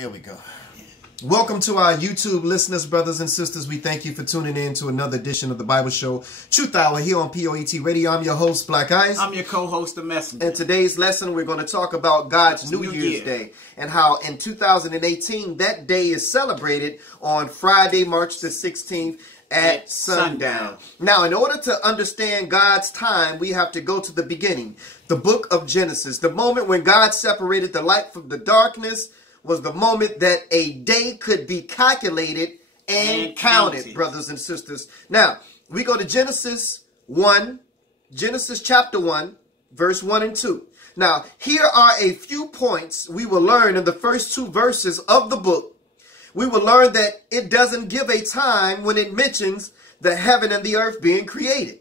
Here we go. Welcome to our YouTube listeners, brothers and sisters. We thank you for tuning in to another edition of the Bible Show, Truth Hour, here on POET Radio. I'm your host, Black Ice. I'm your co-host, The Messenger. In today's lesson, we're going to talk about God's New Year's Day and how in 2018, that day is celebrated on Friday, March the 16th at sundown. Now, in order to understand God's time, we have to go to the beginning, the book of Genesis. The moment when God separated the light from the darkness was the moment that a day could be calculated and counted, brothers and sisters. Now, we go to Genesis chapter 1, verse 1 and 2. Now, here are a few points we will learn in the first two verses of the book. We will learn that it doesn't give a time when it mentions the heaven and the earth being created.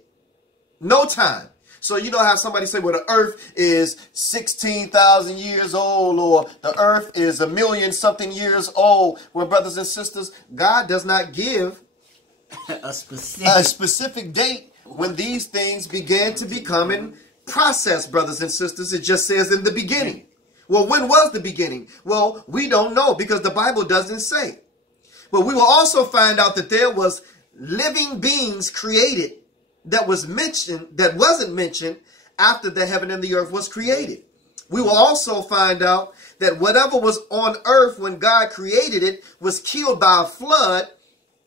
No time. So you know how somebody say, well, the earth is 16,000 years old, or the earth is 1,000,000-something years old. Well, brothers and sisters, God does not give a specific date when these things began to become in process, brothers and sisters. It just says in the beginning. Well, when was the beginning? Well, we don't know because the Bible doesn't say. But we will also find out that there was living beings created that wasn't mentioned after the heaven and the earth was created. We will also find out that whatever was on earth when God created it was killed by a flood,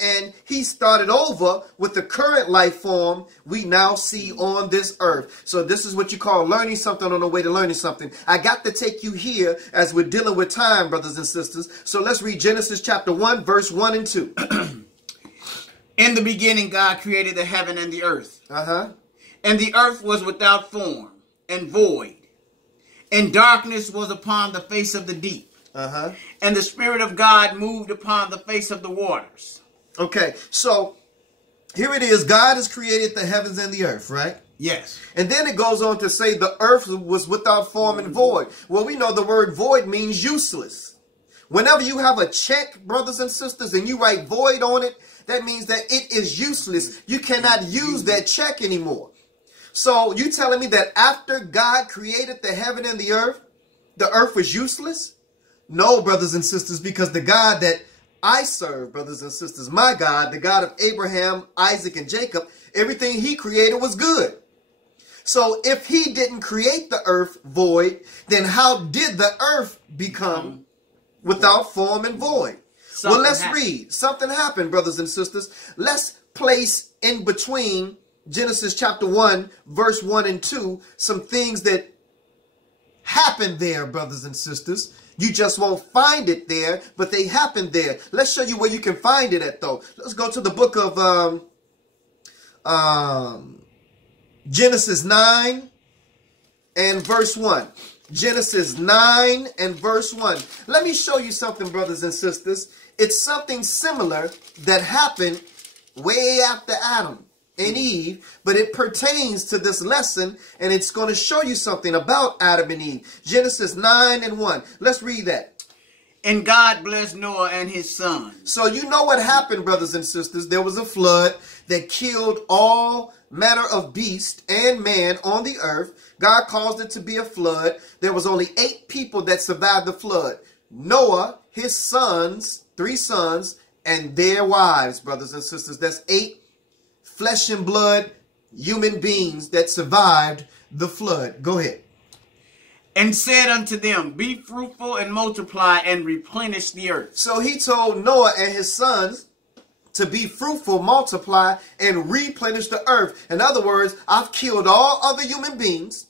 and he started over with the current life form we now see on this earth. So this is what you call learning something on the way to learning something. I got to take you here as we're dealing with time, brothers and sisters. So let's read Genesis chapter 1, verse 1 and 2. In the beginning, God created the heaven and the earth. And the earth was without form and void, and darkness was upon the face of the deep. And the Spirit of God moved upon the face of the waters. Okay, so here it is. God has created the heavens and the earth, right? Yes. And then it goes on to say the earth was without form and void. Well, we know the word void means useless. Whenever you have a check, brothers and sisters, and you write void on it, that means that it is useless. You cannot use that check anymore. So you telling me that after God created the heaven and the earth was useless? No, brothers and sisters, because the God that I serve, brothers and sisters, my God, the God of Abraham, Isaac, and Jacob, everything he created was good. So if he didn't create the earth void, then how did the earth become without form and void? Well, let's read. Something happened, brothers and sisters. Let's place in between Genesis chapter 1, verse 1 and 2, some things that happened there, brothers and sisters. You just won't find it there, but they happened there. Let's show you where you can find it at, though. Let's go to the book of Genesis 9 and verse 1. Genesis 9 and verse 1. Let me show you something, brothers and sisters. It's something similar that happened way after Adam and Eve, but it pertains to this lesson, and it's going to show you something about Adam and Eve. Genesis 9 and 1. Let's read that. And God blessed Noah and his sons. So you know what happened, brothers and sisters. There was a flood that killed all manner of beast and man on the earth. God caused it to be a flood. There was only 8 people that survived the flood. Noah, his sons, 3 sons, and their wives, brothers and sisters. That's 8 flesh and blood human beings that survived the flood. Go ahead. And said unto them, be fruitful and multiply and replenish the earth. So he told Noah and his sons to be fruitful, multiply, and replenish the earth. In other words, I've killed all other human beings.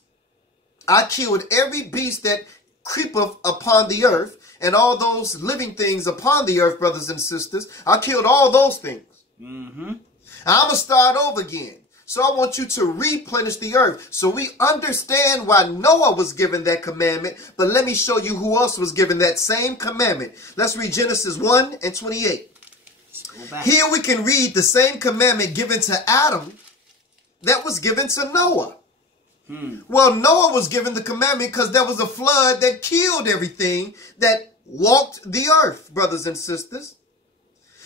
I killed every beast that creepeth upon the earth, and all those living things upon the earth, brothers and sisters. I killed all those things. I'm going to start over again. So I want you to replenish the earth. So we understand why Noah was given that commandment. But let me show you who else was given that same commandment. Let's read Genesis 1 and 28. Here we can read the same commandment given to Adam that was given to Noah. Well, Noah was given the commandment because there was a flood that killed everything that walked the earth, brothers and sisters.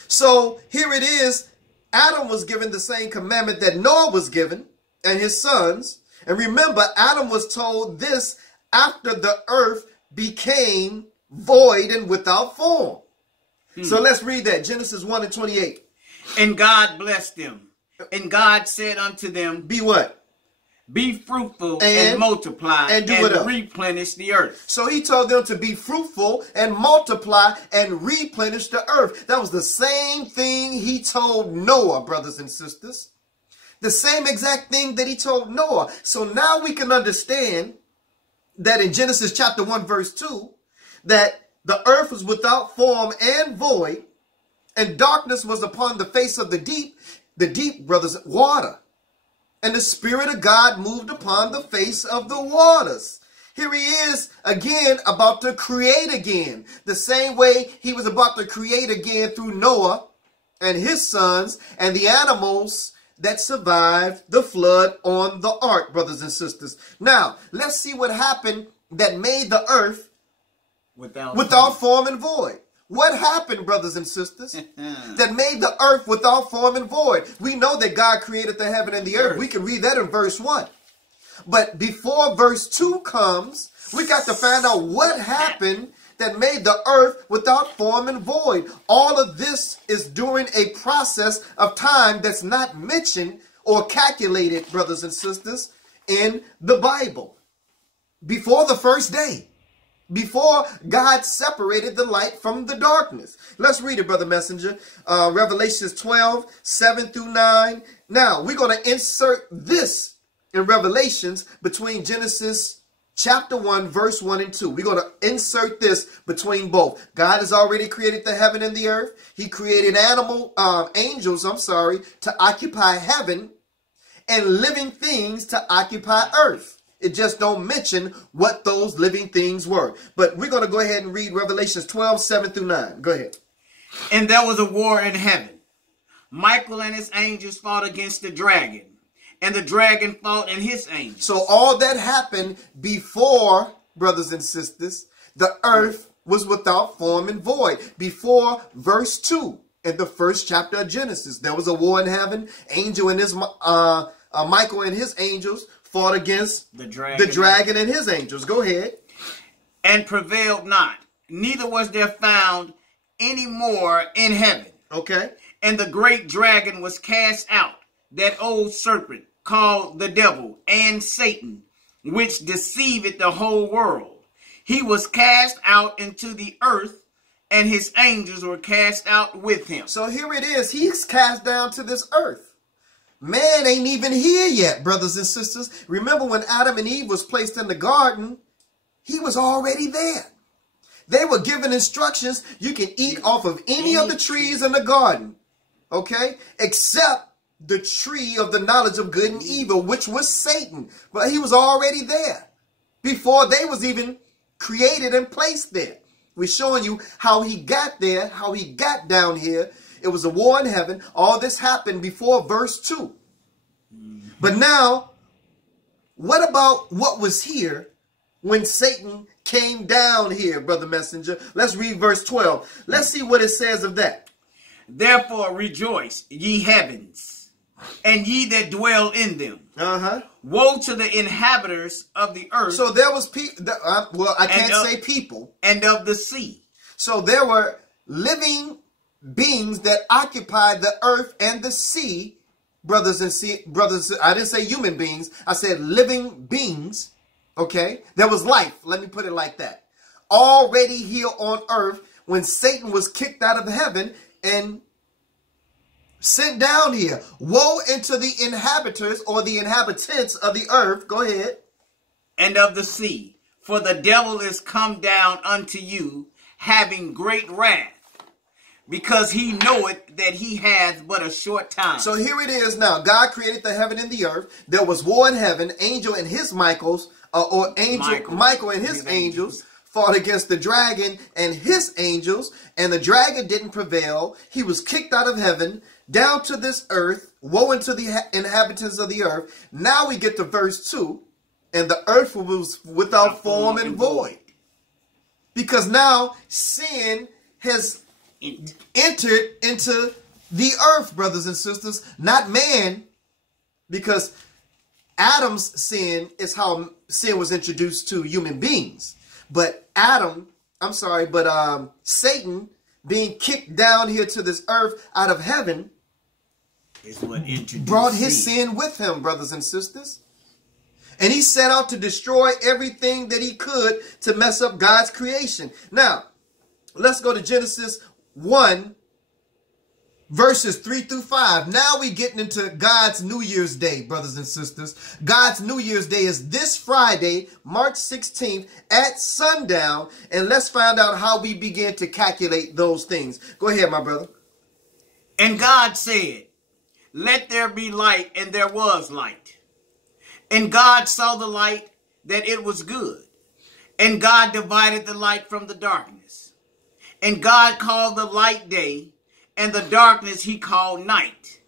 So here it is. Adam was given the same commandment that Noah was given and his sons. And remember, Adam was told this after the earth became void and without form. So let's read that. Genesis 1 and 28. And God blessed them. And God said unto them, Be what? Be fruitful and multiply and replenish the earth. So he told them to be fruitful and multiply and replenish the earth. That was the same thing he told Noah, brothers and sisters. The same exact thing that he told Noah. So now we can understand that in Genesis chapter 1 verse 2, that the earth was without form and void, and darkness was upon the face of the deep, brothers, water. And the Spirit of God moved upon the face of the waters. Here he is again about to create again. The same way he was about to create again through Noah and his sons and the animals that survived the flood on the ark, brothers and sisters. Now, let's see what happened that made the earth without form and void. What happened, brothers and sisters, that made the earth without form and void? We know that God created the heaven and the earth. We can read that in verse 1. But before verse 2 comes, we got to find out what happened that made the earth without form and void. All of this is during a process of time that's not mentioned or calculated, brothers and sisters, in the Bible. Before the first day. Before God separated the light from the darkness. Let's read it, Brother Messenger. Revelations 12, 7 through 9. Now, we're going to insert this in Revelations between Genesis chapter 1, verse 1 and 2. We're going to insert this between both. God has already created the heaven and the earth. He created angels, to occupy heaven and living things to occupy earth. It just don't mention what those living things were. But we're going to go ahead and read Revelations 12, 7 through 9. Go ahead. And there was a war in heaven. Michael and his angels fought against the dragon. And the dragon fought and his angels. So all that happened before, brothers and sisters, the earth was without form and void. Before verse 2 in the first chapter of Genesis, there was a war in heaven. Michael and his angels fought against the dragon and his angels. Go ahead. And prevailed not. Neither was there found any more in heaven. Okay. And the great dragon was cast out, that old serpent called the devil and Satan, which deceiveth the whole world. He was cast out into the earth, and his angels were cast out with him. So here it is. He's cast down to this earth. Man ain't even here yet, brothers and sisters. Remember when Adam and Eve was placed in the garden, he was already there. They were given instructions. You can eat off of any of the trees in the garden, okay, except the tree of the knowledge of good and evil, which was Satan. But he was already there before they was even created and placed there. We're showing you how he got there, how he got down here. It was a war in heaven. All this happened before verse 2. But now, what about what was here when Satan came down here, Brother Messenger? Let's read verse 12. Let's see what it says of that. Therefore rejoice, ye heavens, and ye that dwell in them. Woe to the inhabitants of the earth. So there was people, well, I can't say people. And of the sea. So there were living beings that occupied the earth and the sea, brothers. I didn't say human beings. I said living beings. Okay. There was life. Let me put it like that. Already here on earth when Satan was kicked out of heaven and sent down here. Woe unto the inhabitants or the inhabitants of the earth. Go ahead. And of the sea. For the devil is come down unto you, having great wrath, because he knoweth that he hath but a short time. So here it is now. God created the heaven and the earth. There was war in heaven. Michael and his angels fought against the dragon and his angels. And the dragon didn't prevail. He was kicked out of heaven down to this earth. Woe unto the inhabitants of the earth. Now we get to verse 2. And the earth was without form and void. Because now sin has entered into the earth, brothers and sisters, not man, because Adam's sin is how sin was introduced to human beings. But Adam Satan being kicked down here to this earth out of heaven is what brought his sin with him, brothers and sisters. And he set out to destroy everything that he could to mess up God's creation. Now, let's go to Genesis 1, verses 3 through 5. Now we're getting into God's New Year's Day, brothers and sisters. God's New Year's Day is this Friday, March 16th at sundown. And let's find out how we begin to calculate those things. Go ahead, my brother. And God said, "Let there be light," and there was light. And God saw the light, that it was good. And God divided the light from the darkness. And God called the light day, and the darkness he called night.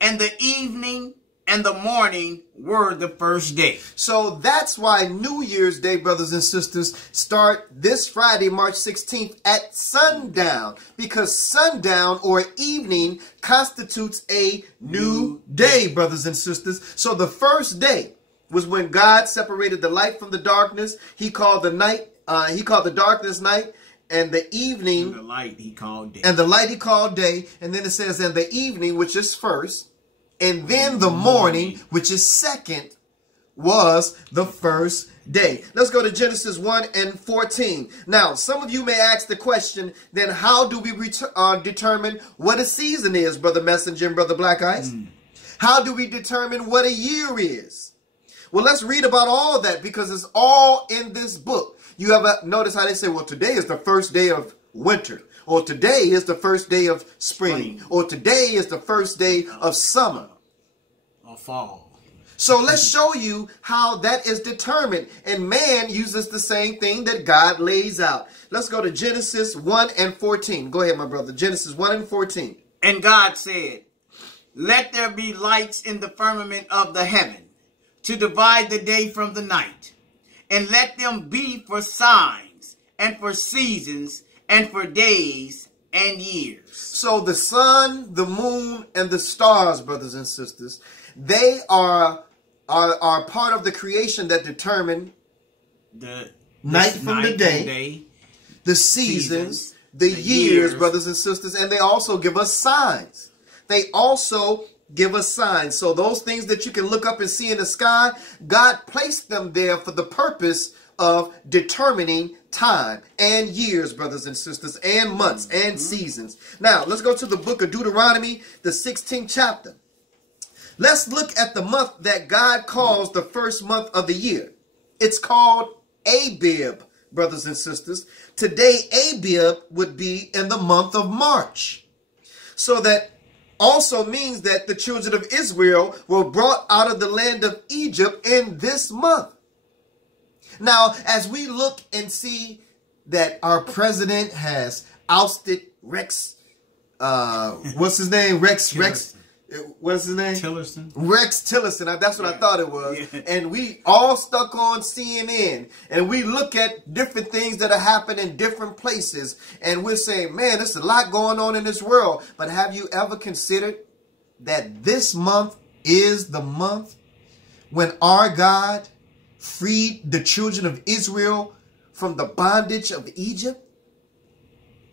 And the evening and the morning were the first day. So that's why New Year's Day, brothers and sisters, start this Friday, March 16th at sundown. Because sundown or evening constitutes a new day, brothers and sisters. So the first day was when God separated the light from the darkness. He called the night, he called the darkness night. And the evening, and the light he called day. And the light he called day. And then it says, and the evening, which is first. And then the morning, which is second, was the first day. Let's go to Genesis 1 and 14. Now, some of you may ask the question, then how do we determine what a season is, Brother Messenger and Brother Black Ice? How do we determine what a year is? Well, let's read about all that because it's all in this book. You ever notice how they say, well, today is the first day of winter, or today is the first day of spring, or today is the first day of summer, or fall. So let's show you how that is determined. And man uses the same thing that God lays out. Let's go to Genesis 1 and 14. Go ahead, my brother. Genesis 1 and 14. And God said, "Let there be lights in the firmament of the heaven, to divide the day from the night. And let them be for signs, and for seasons, and for days and years." So the sun, the moon, and the stars, brothers and sisters, they are part of the creation that determine the night from the day, the seasons, the years, brothers and sisters, and they also give us signs. They also give us signs. So those things that you can look up and see in the sky, God placed them there for the purpose of determining time and years, brothers and sisters, and months and seasons. Now, let's go to the book of Deuteronomy, the 16th chapter. Let's look at the month that God calls the first month of the year. It's called Abib, brothers and sisters. Today, Abib would be in the month of March. So that also means that the children of Israel were brought out of the land of Egypt in this month. Now, as we look and see that our president has ousted Rex, what's his name? What's his name? Tillerson. Rex Tillerson. That's what I thought it was. Yeah. And we all stuck on CNN. And we look at different things that are happening in different places. And we're saying, man, there's a lot going on in this world. But have you ever considered that this month is the month when our God freed the children of Israel from the bondage of Egypt?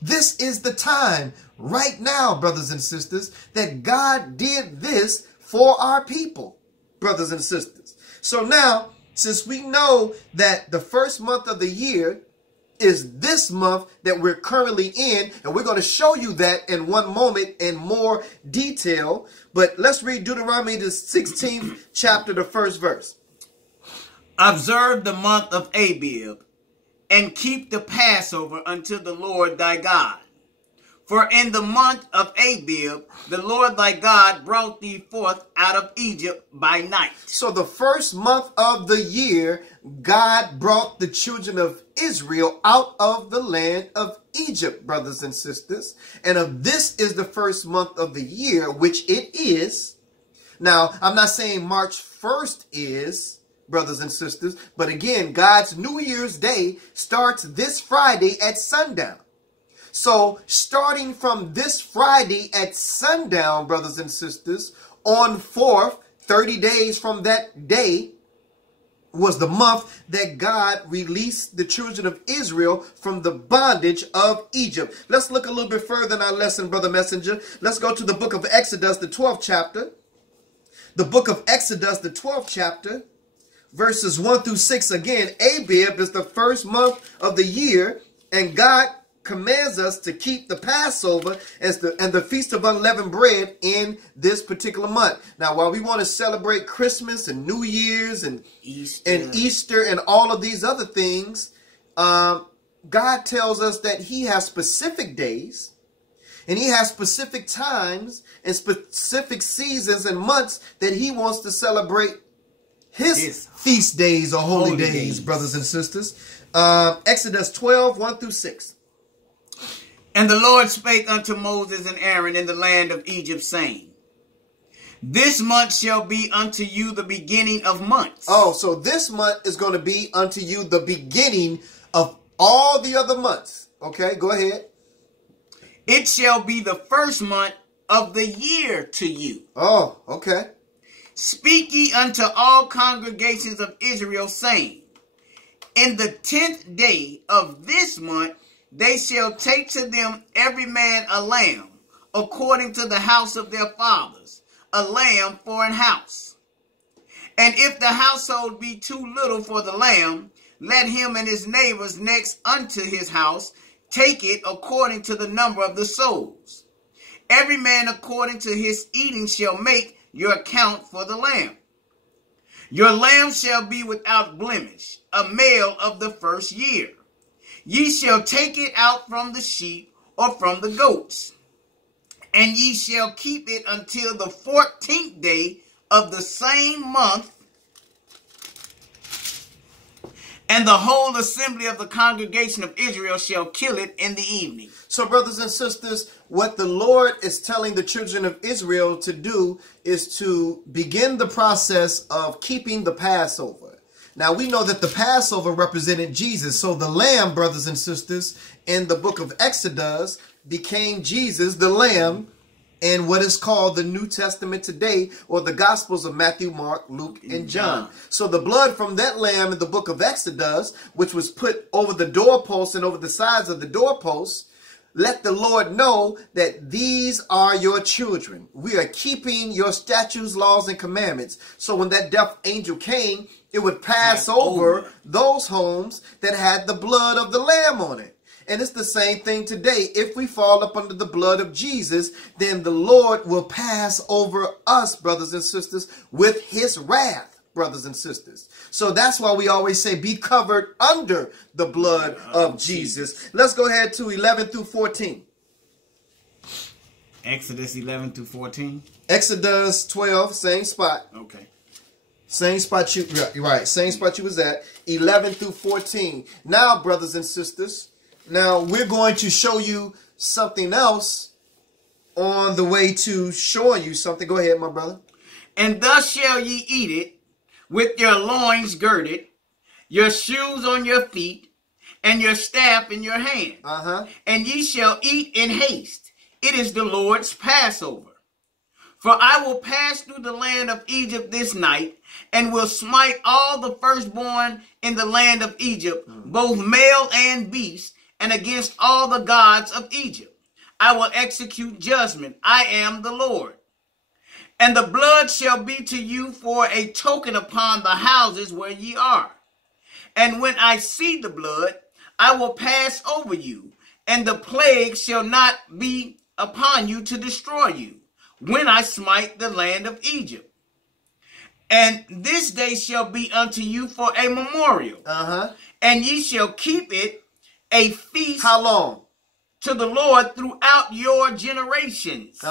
This is the time right now, brothers and sisters, that God did this for our people, brothers and sisters. So now, since we know that the first month of the year is this month that we're currently in, and we're going to show you that in one moment in more detail, but let's read Deuteronomy, the 16th chapter, the first verse. "Observe the month of Abib, and keep the Passover unto the Lord thy God. For in the month of Abib, the Lord thy God brought thee forth out of Egypt by night." So the first month of the year, God brought the children of Israel out of the land of Egypt, brothers and sisters. And if this is the first month of the year, which it is. Now, I'm not saying March 1st is, brothers and sisters, but again, God's New Year's Day starts this Friday at sundown. So starting from this Friday at sundown, brothers and sisters, on 4th, 30 days from that day, was the month that God released the children of Israel from the bondage of Egypt. Let's look a little bit further in our lesson, Brother Messenger. Let's go to the book of Exodus, the 12th chapter. The book of Exodus, the 12th chapter, verses 1 through 6. Again, Abib is the first month of the year, and God commands us to keep the Passover and the Feast of Unleavened Bread in this particular month. Now, while we want to celebrate Christmas and New Year's and Easter and all of these other things, God tells us that he has specific days and he has specific times and specific seasons and months that he wants to celebrate his feast days or holy days, brothers and sisters. Exodus 12, 1 through 6. And the Lord spake unto Moses and Aaron in the land of Egypt, saying, This month shall be unto you the beginning of months. Oh, so this month is going to be unto you the beginning of all the other months. Okay, go ahead. It shall be the first month of the year to you. Oh, okay. Speak ye unto all congregations of Israel, saying, In the 10th day of this month they shall take to them every man a lamb, according to the house of their fathers, a lamb for an house. And if the household be too little for the lamb, let him and his neighbors next unto his house take it according to the number of the souls. Every man according to his eating shall make your account for the lamb. Your lamb shall be without blemish, a male of the first year. Ye shall take it out from the sheep or from the goats, and ye shall keep it until the 14th day of the same month, and the whole assembly of the congregation of Israel shall kill it in the evening. So, brothers and sisters, what the Lord is telling the children of Israel to do is to begin the process of keeping the Passover. Now, we know that the Passover represented Jesus. So the lamb, brothers and sisters, in the book of Exodus became Jesus, the lamb, in what is called the New Testament today, or the Gospels of Matthew, Mark, Luke, and John. So the blood from that lamb in the book of Exodus, which was put over the doorposts and over the sides of the doorposts, let the Lord know that these are your children. We are keeping your statutes, laws, and commandments. So when that death angel came, it would pass over those homes that had the blood of the lamb on it. And it's the same thing today. If we fall up under the blood of Jesus, then the Lord will pass over us, brothers and sisters, with his wrath, brothers and sisters. So that's why we always say be covered under the blood of Jesus. Let's go ahead to 11 through 14. Exodus 11 through 14. Exodus 12, same spot. Okay. Same spot you, right, same spot you was at, 11 through 14. Now, brothers and sisters, now we're going to show you something else on the way to showing you something. Go ahead, my brother. And thus shall ye eat it, with your loins girded, your shoes on your feet, and your staff in your hand. And ye shall eat in haste. It is the Lord's Passover. For I will pass through the land of Egypt this night, and will smite all the firstborn in the land of Egypt, both male and beast, and against all the gods of Egypt. I will execute judgment. I am the Lord. And the blood shall be to you for a token upon the houses where ye are. And when I see the blood, I will pass over you, and the plague shall not be upon you to destroy you, when I smite the land of Egypt. And this day shall be unto you for a memorial. And ye shall keep it a feast. How long? To the Lord throughout your generations.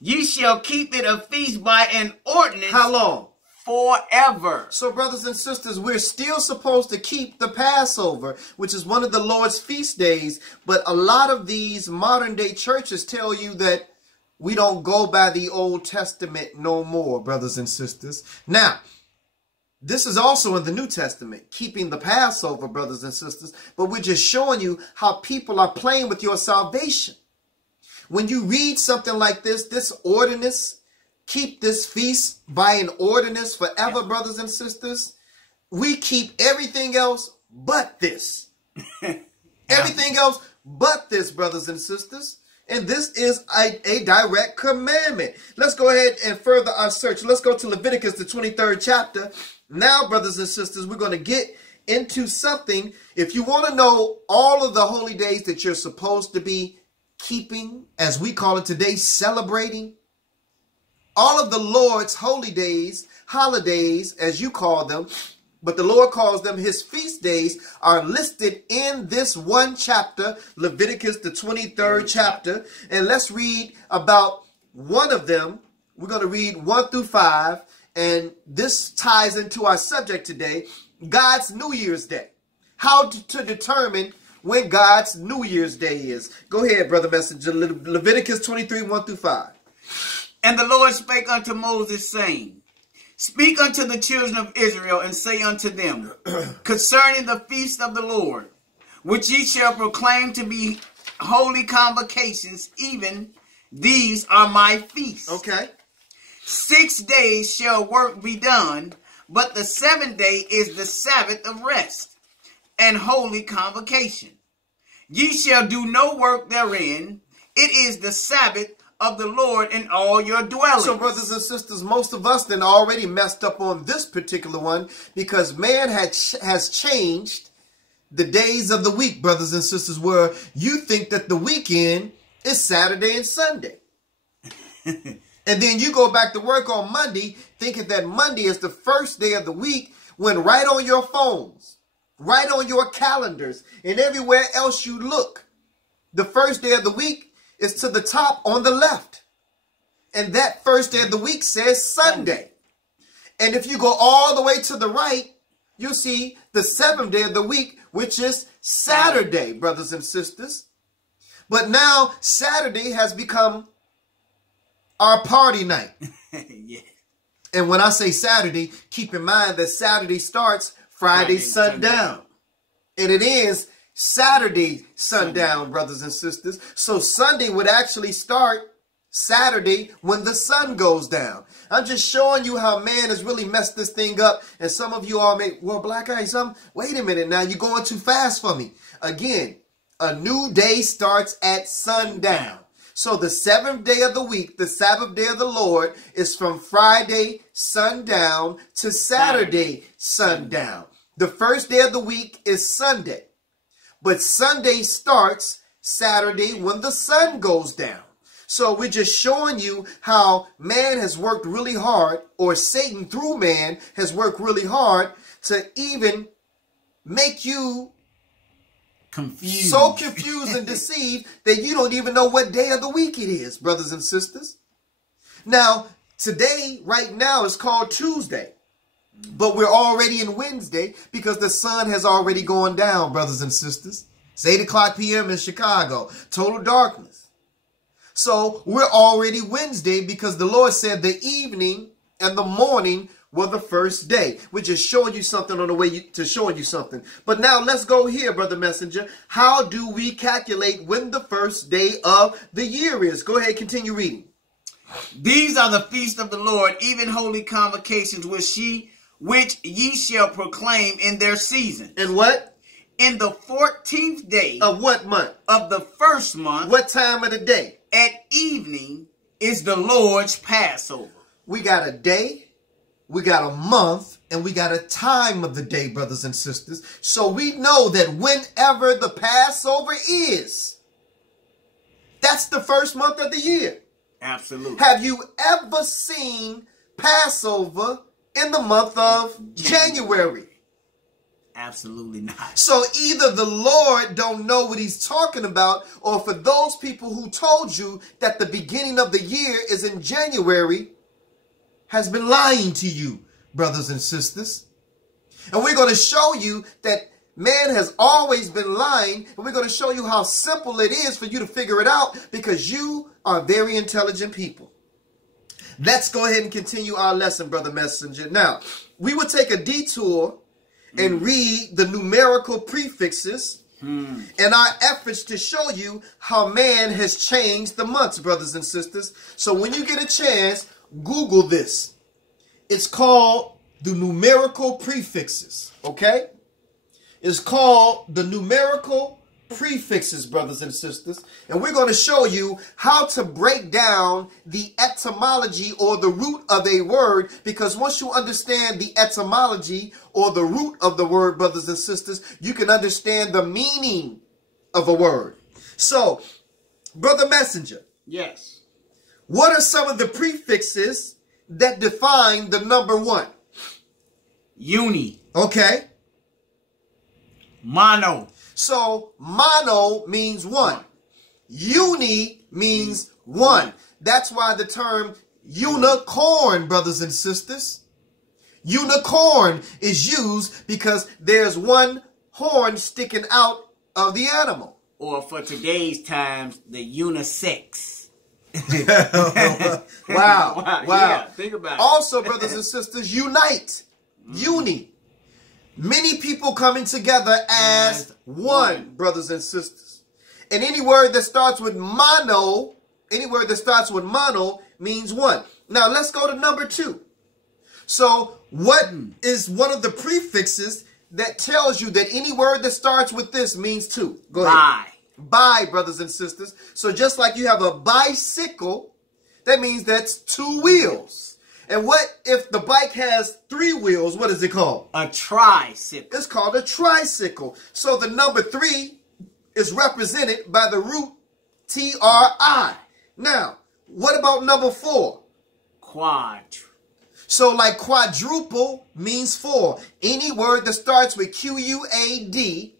Ye shall keep it a feast by an ordinance. How long? Forever. So, brothers and sisters, we're still supposed to keep the Passover, which is one of the Lord's feast days. But a lot of these modern day churches tell you that we don't go by the Old Testament no more, brothers and sisters. Now, this is also in the New Testament, keeping the Passover, brothers and sisters. But we're just showing you how people are playing with your salvation. When you read something like this ordinance, keep this feast by an ordinance forever, brothers and sisters. we keep everything else but this. Everything else but this, brothers and sisters. And this is a direct commandment. Let's go ahead and further our search. Let's go to Leviticus, the 23rd chapter. Now, brothers and sisters, we're going to get into something. If you want to know all of the holy days that you're supposed to be keeping, as we call it today, celebrating, all of the Lord's holy days, holidays, as you call them, but the Lord calls them his feast days, are listed in this one chapter, Leviticus, the 23rd chapter. And let's read about one of them. We're going to read 1 through 5. And this ties into our subject today, God's New Year's Day. How to determine when God's New Year's Day is. Go ahead, Brother Messenger. Leviticus 23, 1 through 5. And the Lord spake unto Moses, saying, Speak unto the children of Israel, and say unto them, concerning the feast of the Lord, which ye shall proclaim to be holy convocations, even these are my feasts. Okay. 6 days shall work be done, but the 7th day is the Sabbath of rest and holy convocation. Ye shall do no work therein. It is the Sabbath of the Lord in all your dwellings. So, brothers and sisters, most of us then already messed up on this particular one because man has changed the days of the week, brothers and sisters, where you think that the weekend is Saturday and Sunday. And then you go back to work on Monday thinking that Monday is the first day of the week, when right on your phones, right on your calendars, and everywhere else you look, the first day of the week is to the top on the left. And that first day of the week says Sunday. And if you go all the way to the right, you'll see the 7th day of the week, which is Saturday, brothers and sisters. But now Saturday has become our party night. Yeah. And when I say Saturday, keep in mind that Saturday starts Friday sundown. And it ends Saturday sundown, brothers and sisters. So Sunday would actually start Saturday when the sun goes down. I'm just showing you how man has really messed this thing up. And some of you all may, well, Black Eye, wait a minute now, you're going too fast for me. Again, a new day starts at sundown. So the 7th day of the week, the Sabbath day of the Lord, is from Friday sundown to Saturday sundown. The first day of the week is Sunday. But Sunday starts Saturday when the sun goes down. So we're just showing you how man has worked really hard, or Satan through man has worked really hard to even make you confused. So confused and deceived that you don't even know what day of the week it is, brothers and sisters. Now, today, right now, is called Tuesday. But we're already in Wednesday because the sun has already gone down, brothers and sisters. It's 8 o'clock p.m. in Chicago. Total darkness. So we're already Wednesday because the Lord said the evening and the morning were the first day. We're just showing you something on the way to showing you something. But now let's go here, Brother Messenger. How do we calculate when the first day of the year is? Go ahead, continue reading. These are the feasts of the Lord, even holy convocations, which ye shall proclaim in their season. And what? In the 14th day. Of what month? Of the first month. What time of the day? At evening is the Lord's Passover. We got a day, we got a month, and we got a time of the day, brothers and sisters. So we know that whenever the Passover is, that's the first month of the year. Absolutely. Have you ever seen Passover in the month of January? Absolutely not. So either the Lord don't know what he's talking about, or for those people who told you that the beginning of the year is in January, has been lying to you, brothers and sisters. And we're going to show you that man has always been lying, and we're going to show you how simple it is for you to figure it out, because you are very intelligent people. Let's go ahead and continue our lesson, Brother Messenger. Now, we will take a detour and read the numerical prefixes in our efforts to show you how man has changed the months, brothers and sisters. So when you get a chance, Google this. It's called the numerical prefixes, okay? It's called the numerical prefixes, brothers and sisters. And we're going to show you how to break down the etymology or the root of a word, because once you understand the etymology or the root of the word, brothers and sisters, you can understand the meaning of a word. So, Brother Messenger. Yes. What are some of the prefixes that define the number 1? Uni. Okay. Mono. So, mono means 1. Uni means 1. That's why the term unicorn, brothers and sisters. Unicorn is used because there's one horn sticking out of the animal. Or for today's times, the unisex. Wow. Yeah, think about it. Also, brothers and sisters, unite. Uni. Many people coming together as one, brothers and sisters. And any word that starts with mono, means 1. Now, let's go to number 2. So, what is one of the prefixes that tells you that any word that starts with this means 2? Go ahead. Bi, brothers and sisters. So, just like you have a bicycle, that means that's 2 wheels. And what if the bike has 3 wheels? What is it called? A tricycle. It's called a tricycle. So the number 3 is represented by the root TRI. Now, what about number 4? Quad. So like quadruple means 4. Any word that starts with QUAD,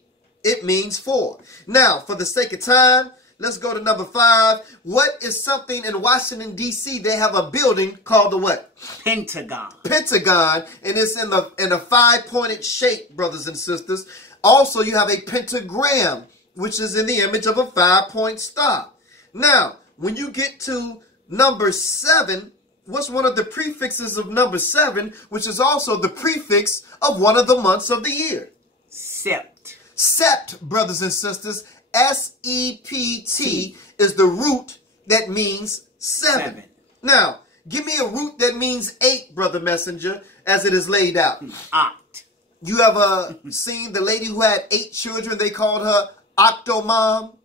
it means 4. Now, for the sake of time, let's go to number 5. What is something in Washington, D.C.? They have a building called the what? Pentagon. Pentagon, and it's in a 5-pointed shape, brothers and sisters. Also, you have a pentagram, which is in the image of a 5-point star. Now, when you get to number 7, what's one of the prefixes of number 7, which is also the prefix of one of the months of the year? Sept. Sept, brothers and sisters. S-E-P-T is the root that means 7. Now, give me a root that means 8, Brother Messenger, as it is laid out. Oct. You ever seen the lady who had 8 children? They called her Octomom.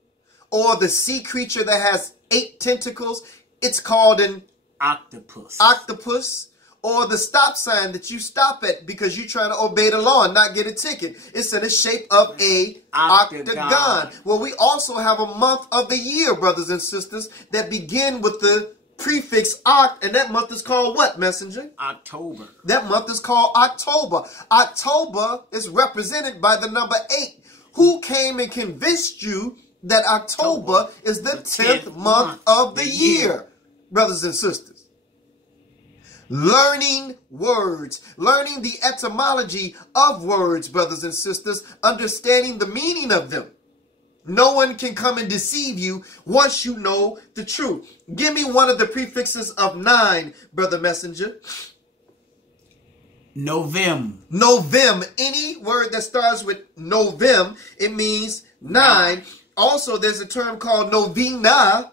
Or the sea creature that has 8 tentacles. It's called an octopus. Octopus. Or the stop sign that you stop at because you're trying to obey the law and not get a ticket. It's in the shape of a octagon. Well, we also have a month of the year, brothers and sisters, that begin with the prefix oct, and that month is called what, Messenger? October. That month is called October. October is represented by the number 8. Who came and convinced you that October is the 10th month of the year, brothers and sisters? Learning words, learning the etymology of words, brothers and sisters, understanding the meaning of them. No one can come and deceive you once you know the truth. Give me one of the prefixes of 9, Brother Messenger. Novem. Novem. Any word that starts with novem, it means 9. Also, there's a term called novena,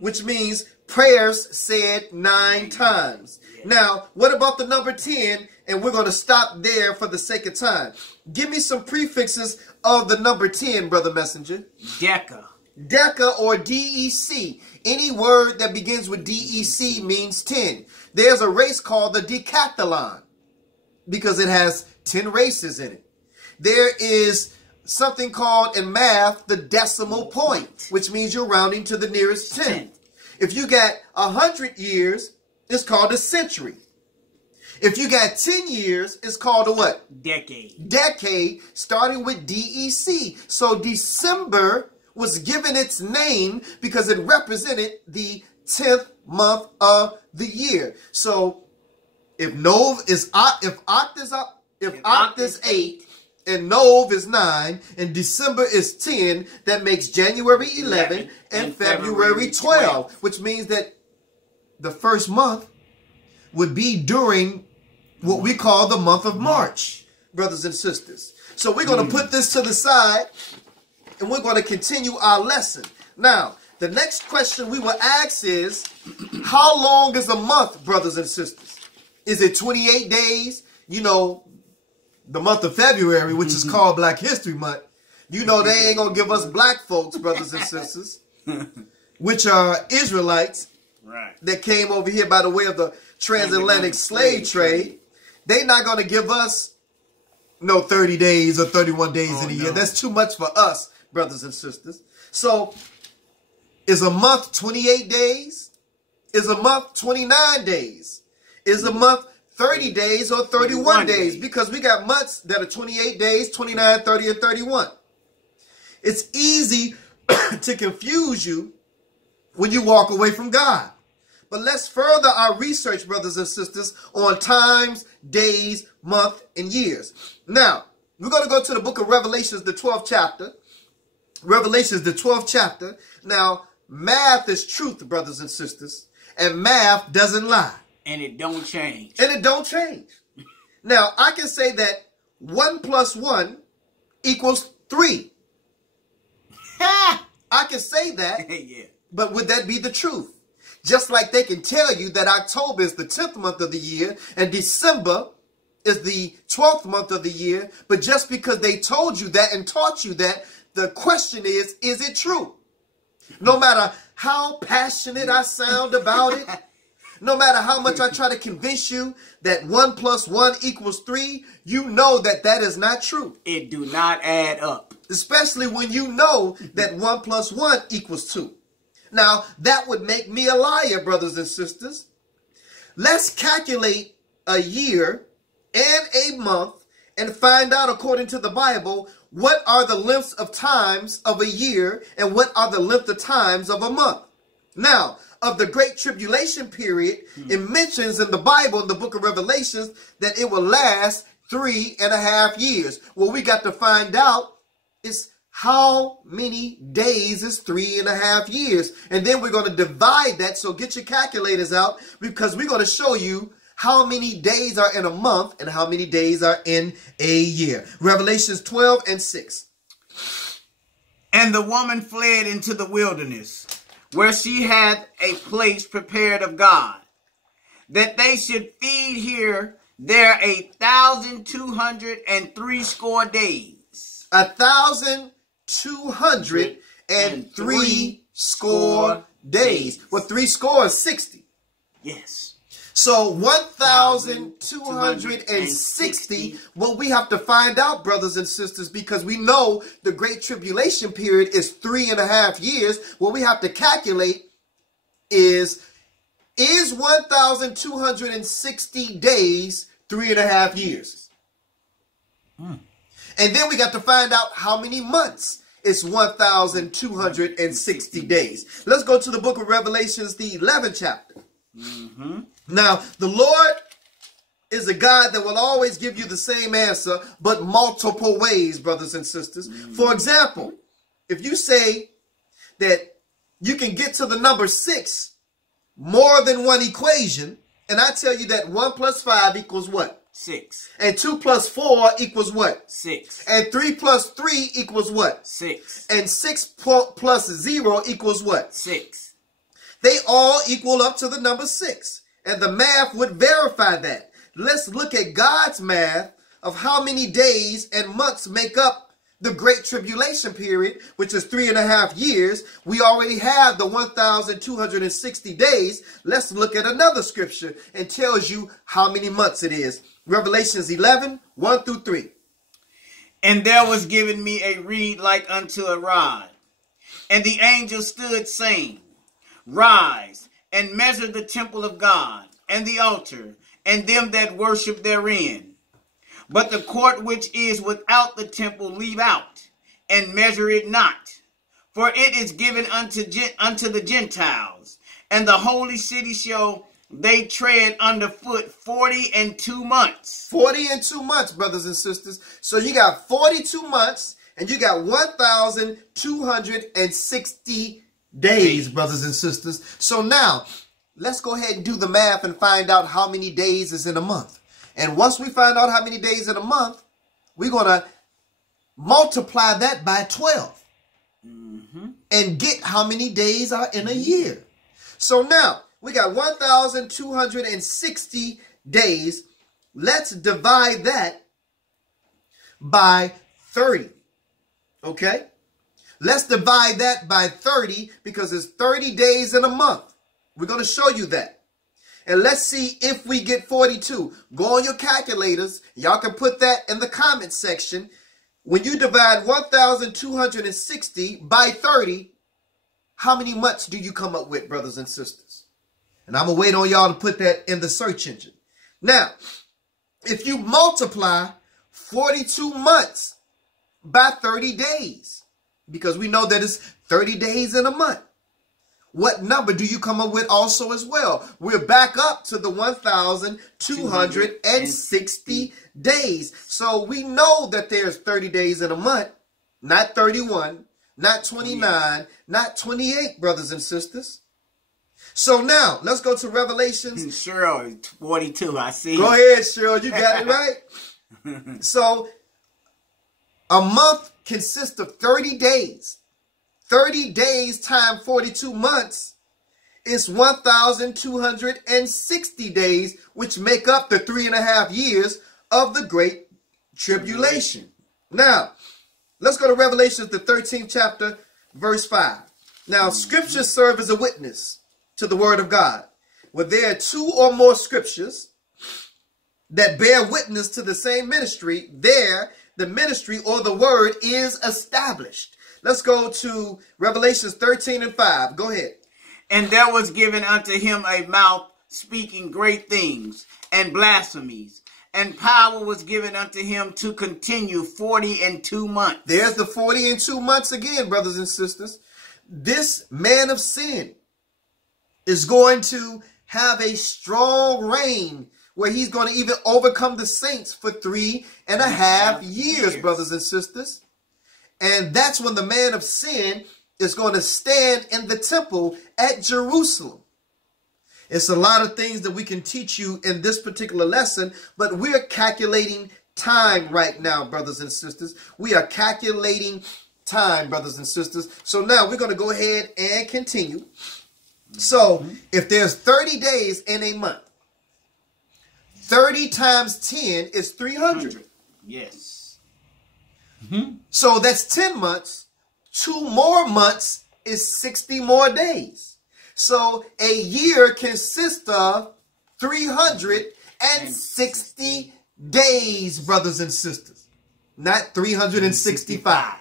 which means prayers said 9 times. Now, what about the number 10? And we're going to stop there for the sake of time. Give me some prefixes of the number 10, Brother Messenger. Deca. Deca or DEC. Any word that begins with DEC means 10. There's a race called the decathlon because it has 10 races in it. There is something called in math the decimal point, which means you're rounding to the nearest 10. If you got 100 years, it's called a century. If you got 10 years, it's called a what? Decade. Decade, starting with DEC. So December was given its name because it represented the 10th month of the year. So if Nov is if Oct is 8 and Nov is 9 and December is 10, that makes January 11 and February 12, which means that the first month would be during what we call the month of March, brothers and sisters. So we're going to put this to the side and we're going to continue our lesson. Now, the next question we will ask is, how long is a month, brothers and sisters? Is it 28 days? you know, the month of February, which is called Black History Month, you know they ain't going to give us black folks, brothers and sisters, which are Israelites that came over here by the way of the transatlantic slave trade. They not going to give us no 30 days or 31 days in a year. That's too much for us, brothers and sisters. So is a month 28 days? Is a month 29 days? Is a month 30 days or 31 days? Because we got months that are 28 days, 29, 30, and 31. It's easy to confuse you when you walk away from God. But let's further our research, brothers and sisters, on times, days, month, and years. Now, we're going to go to the book of Revelations, the 12th chapter. Revelations, the 12th chapter. Now, math is truth, brothers and sisters. And math doesn't lie. And it don't change. And it don't change. Now, I can say that 1 plus 1 equals 3. I can say that. Yeah. But would that be the truth? Just like they can tell you that October is the 10th month of the year and December is the 12th month of the year. But just because they told you that and taught you that, the question is it true? No matter how passionate I sound about it, no matter how much I try to convince you that 1 plus 1 equals 3, you know that that is not true. It do not add up. Especially when you know that 1 plus 1 equals 2. Now, that would make me a liar, brothers and sisters. Let's calculate a year and a month and find out, according to the Bible, what are the lengths of times of a year and what are the length of times of a month. Now, of the Great Tribulation period, it mentions in the Bible, in the book of Revelations, that it will last 3.5 years. Well, we got to find out is how many days is 3.5 years. And then we're going to divide that. So get your calculators out because we're going to show you how many days are in a month and how many days are in a year. Revelations 12:6. And the woman fled into the wilderness, where she had a place prepared of God, that they should feed there 1,260 days. 1,260 days. Well, 3 score is 60. Yes. So 1,260. Well, we have to find out, brothers and sisters, because we know the Great Tribulation period is 3.5 years. What we have to calculate is 1,260 days 3.5 years? And then we got to find out how many months is 1,260 days. Let's go to the book of Revelations, the 11th chapter. Now, the Lord is a God that will always give you the same answer, but multiple ways, brothers and sisters. For example, if you say that you can get to the number 6 more than one equation, and I tell you that 1 plus 5 equals what? 6. And 2 plus 4 equals what? 6. And 3 plus 3 equals what? 6. And 6 plus 0 equals what? 6. They all equal up to the number 6. And the math would verify that. Let's look at God's math of how many days and months make up the Great Tribulation period, which is 3.5 years. We already have the 1,260 days. Let's look at another scripture and tells you how many months it is. Revelations 11, 1 through 3. And there was given me a reed like unto a rod. And the angel stood saying, Rise, and measure the temple of God, and the altar, and them that worship therein. But the court which is without the temple leave out, and measure it not. For it is given unto the Gentiles, and the holy city shall they tread underfoot 42 months. 42 months, brothers and sisters. So you got 42 months, and you got 1,260 days, brothers and sisters. So now, let's go ahead and do the math and find out how many days is in a month. And once we find out how many days in a month, we're going to multiply that by 12 and get how many days are in a year. So now, we got 1,260 days let's divide that by 30. Okay? Let's divide that by 30 because it's 30 days in a month. We're going to show you that. And let's see if we get 42. Go on your calculators. Y'all can put that in the comment section. When you divide 1,260 by 30, how many months do you come up with, brothers and sisters? And I'm going to wait on y'all to put that in the search engine. Now, if you multiply 42 months by 30 days, because we know that it's 30 days in a month, what number do you come up with also as well? We're back up to the 1,260 days. So we know that there's 30 days in a month, not 31, not 29, not 28, brothers and sisters. So now, let's go to Revelations. Cheryl, 42, I see. Go ahead, Cheryl. You got it right. So, a month consists of 30 days. 30 days times 42 months is 1,260 days, which make up the 3.5 years of the Great Tribulation. Now, let's go to Revelation, the 13th chapter, verse 5. Now, scriptures serve as a witness to the word of God. Where there are 2 or more scriptures that bear witness to the same ministry, there the ministry or the word is established. Let's go to Revelations 13 and 5. Go ahead. And there was given unto him a mouth speaking great things and blasphemies. And power was given unto him to continue 42 months. There's the 42 months again, brothers and sisters. This man of sin is going to have a strong reign where he's going to even overcome the saints for 3.5 years, brothers and sisters. And that's when the man of sin is going to stand in the temple at Jerusalem. It's a lot of things that we can teach you in this particular lesson, but we're calculating time right now, brothers and sisters. We are calculating time, brothers and sisters. So now we're going to go ahead and continue. So if there's 30 days in a month, 30 times 10 is 300. Yes. So that's 10 months. 2 more months is 60 more days. So a year consists of 360 days, brothers and sisters. Not 365.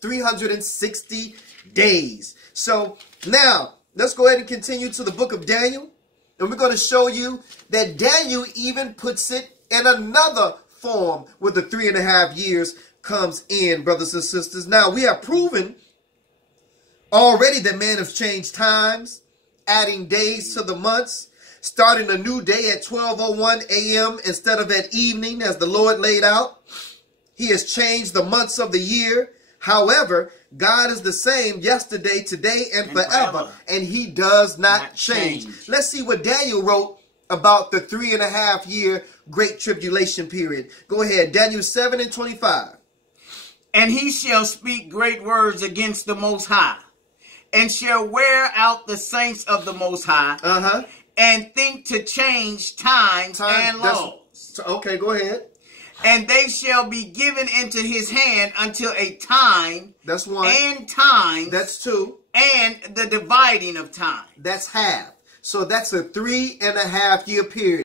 360 days. So now let's go ahead and continue to the book of Daniel. And we're going to show you that Daniel even puts it in another form where the 3.5 years comes in, brothers and sisters. Now, we have proven already that man has changed times, adding days to the months, starting a new day at 12:01 a.m. instead of at evening as the Lord laid out. He has changed the months of the year. However, God is the same yesterday, today, and forever. And he does not change. Let's see what Daniel wrote about the 3.5 year Great Tribulation period. Go ahead. Daniel 7 and 25. And he shall speak great words against the Most High, and shall wear out the saints of the Most High, and think to change times and laws. Okay, go ahead. And they shall be given into his hand until a time. That's 1. And times. That's 2. And the dividing of time. That's half. So that's a 3.5 year period.